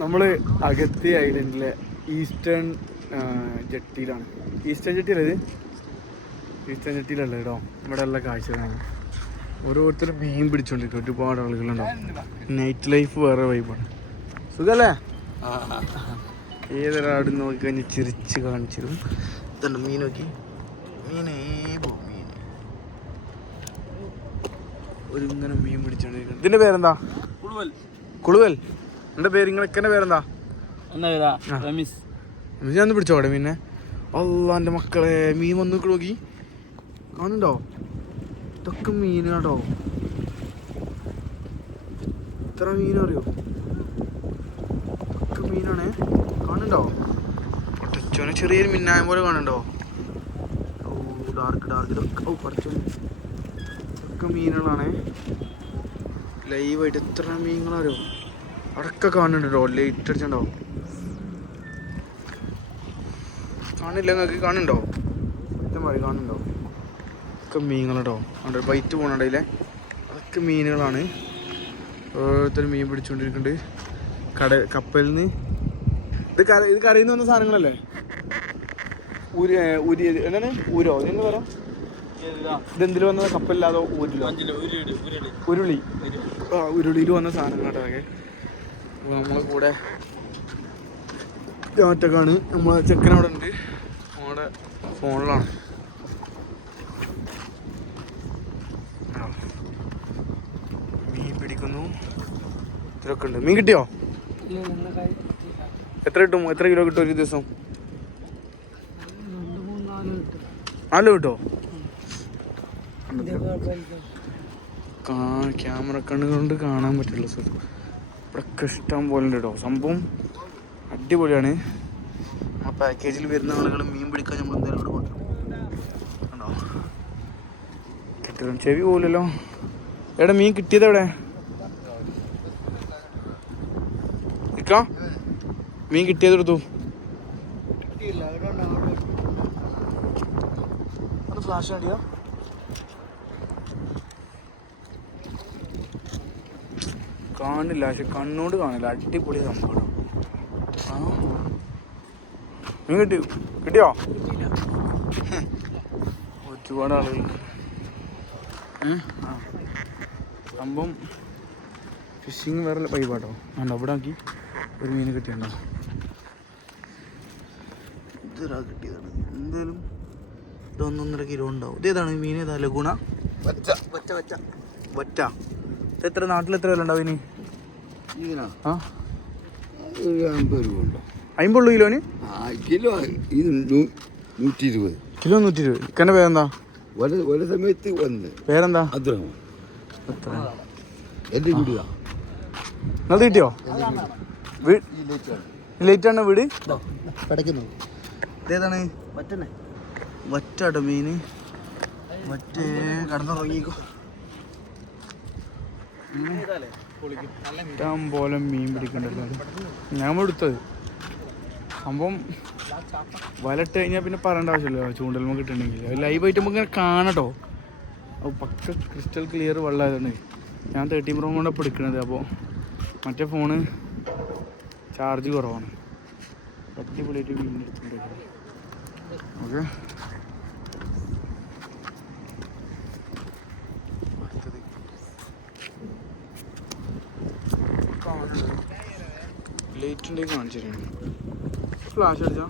നമ്മൾ Agatti ഐലൻഡിലെ eastern ജെട്ടിയിലാണ്. Eastern ജെട്ടിയല്ലേ ഇത്? Eastern ജെട്ടിയിലല്ലേ കേട്ടോ ഇവിടെ ഉള്ള കാഴ്ചകളാണ്. ഓരോരുത്തരും മീൻ പിടിച്ചോണ്ടിരിക്കും. ഒരുപാട് ആളുകളുണ്ടാവും. നൈറ്റ് ലൈഫ് വേറെ വൈബാണ് സുഖല്ലേ? ഏതൊരാട് നോക്കി കഴിഞ്ഞ് ചിരിച്ച് കാണിച്ചിരും ഇതുണ്ട് മീൻ നോക്കി. മീനേ പോ മീൻ ഒരു ഇങ്ങനെ മീൻ പിടിച്ചോണ്ടിരിക്കുന്നു. ഇതിന്റെ പേരെന്താ? കുളുവൽ. കുളുവൽ. എന്റെ പേര്? നിങ്ങളൊക്കെ പേരെന്താ? ഞാൻ പിടിച്ചോടെ പിന്നെ? അല്ല എന്റെ മക്കളെ മീൻ വന്നു നോക്കി. കാണുന്നുണ്ടോ? ഇതൊക്കെ മീനാട്ടോ ഇത്ര മീൻ അറിയോ? ഇതൊക്കെ മീനാണേ. കാണുന്നുണ്ടോ? പൊട്ടച്ചോനെ ചെറിയൊരു മിന്നായ പോലെ കാണുന്നുണ്ടോ? ഓ ഡാർക്ക് ഡാർക്ക് ഇതൊക്കെ ഓ പൊട്ടച്ചോ ഇതൊക്കെ മീനുകളാണേ. ലൈവായിട്ട് എത്ര മീനുകളറിയോ അവിടെയൊക്കെ കാണുന്നുണ്ട് കേട്ടോ ലൈറ്റ് അടിച്ചിട്ടുണ്ടോ? കാണില്ല നിങ്ങൾക്ക് കാണുന്നുണ്ടോ? മാറി കാണുന്നുണ്ടോ? ഒക്കെ മീനുകളോ അവിടെ ബൈറ്റ് പോകണണ്ടല്ലേ അതൊക്കെ മീനുകളാണ്. ഓരോരുത്തർ മീൻ പിടിച്ചുകൊണ്ടിരിക്കുന്നുണ്ട് കട കപ്പലിൽ നിന്ന് ഇത് കര ഇത് കരയിൽ നിന്ന് വന്ന സാധനങ്ങളല്ലേ? ഊരി ഏ, ഊരി എന്താണ്? ഊരോ? ഇതെന്ന് പറയാം? ഇതെന്തിൽ വന്ന കപ്പലില്ലാതോ ഊരിലോ? ഉരുളി ആ ഉരുളിയിൽ വന്ന സാധനങ്ങളാട്ടോ അതൊക്കെ. അപ്പോൾ നമ്മളെ കൂടെ ഒറ്റക്കാണ് നമ്മളെ ചെക്കൻ അവിടെ ഉണ്ട്. നമ്മുടെ ഫോണിലാണ്. ആ. മീൻ പിടിക്കുന്നു. ഇത്രയൊക്കെ ഉണ്ട്. മീൻ കിട്ടിയോ? എത്ര കിട്ടും? എത്ര കിലോ കിട്ടും ഒരു ദിവസം? നാല് കിട്ടോ? ക്യാമറ കണ്ണുകൊണ്ട് കാണാൻ പറ്റുള്ളൂ സാർ. ഇവിടെയൊക്കെ ഇഷ്ടം പോലെ ഉണ്ട് കേട്ടോ സംഭവം അടിപൊളിയാണ്. ആ പാക്കേജിൽ വരുന്ന ആളുകൾ മീൻ പിടിക്കാൻ നമ്മൾ എന്തായാലും ഇവിടെ കൊണ്ടുവരും. കണ്ടോ? ചെവി പോലല്ലോ. എവിടെ മീൻ കിട്ടിയത് എവിടെ? നിൽക്കാം മീൻ കിട്ടിയത് എടുത്തു. ഫ്ലാഷ് അടിയാ കാണില്ല പക്ഷെ കണ്ണോട് കാണില്ല. അടിപൊളി സംഭവം. ആ. കിട്ടി. കിട്ടിയോ? ഒരുപാട് ആളുകൾ. ആ. സംഭവം ഫിഷിങ് വേറെ പൈപാട്ടോ ആണ്ടോ അവിടെ ആക്കി ഒരു മീൻ കിട്ടിയുണ്ടോ ഇതൊരാ കിട്ടിയതാണ്. എന്തായാലും ഇതൊന്നൊന്നര കിലോ ഉണ്ടാവും. ഇതേതാണ് മീൻ ഏതാ? ലഗുണ? വറ്റ. വറ്റ വറ്റ. ഇത് എത്ര നാട്ടിൽ എത്ര വില ഉണ്ടാവും ഇനി? ആ. അമ്പത് കിലോന്? ആ കിലോ നൂറ്റി ഇരുപത് കിലോ നൂറ്റി ഇരുപത് ഇക്കന്റെ പേരെന്താ? ഒരു സമയത്ത് വന്ന്. പേരെന്താ? എത്ര എന്റെ നിങ്ങൾ കിട്ടിയോ? ലേറ്റ് ആണ് വീട്? ഏതാണ്? ഇതേതാണ് വറ്റാട്ടോ മീന് വറ്റേ കടന്നുറങ്ങിക്കോ. ഇഷ്ടം പോലെ മീൻ പിടിക്കണ്ടല്ലോ ഞാൻ എടുത്തത്. സംഭവം വലട്ട് കഴിഞ്ഞാൽ പിന്നെ പറയേണ്ട ആവശ്യമില്ല. ചൂണ്ടൽമ കിട്ടണമെങ്കിൽ. ലൈവായിട്ട് നമുക്ക് ഇങ്ങനെ കാണട്ടോ. അപ്പോൾ പക്ക ക്രിസ്റ്റൽ ക്ലിയർ വെള്ളമായതുകൊണ്ട്. ഞാൻ തേർട്ടി പ്രോ കൊണ്ടാണ് പിടിക്കണത്. അപ്പോൾ മറ്റേ ഫോണ് ചാർജ് കുറവാണ്. അടിപൊളിയായിട്ട് മീൻ എടുത്തിട്ടുണ്ട്. ഓക്കെ. ലേറ്റ് ഉണ്ടെങ്കിൽ കാണിച്ചു തരാം. ഫ്ലാഷ് അടിച്ചാ?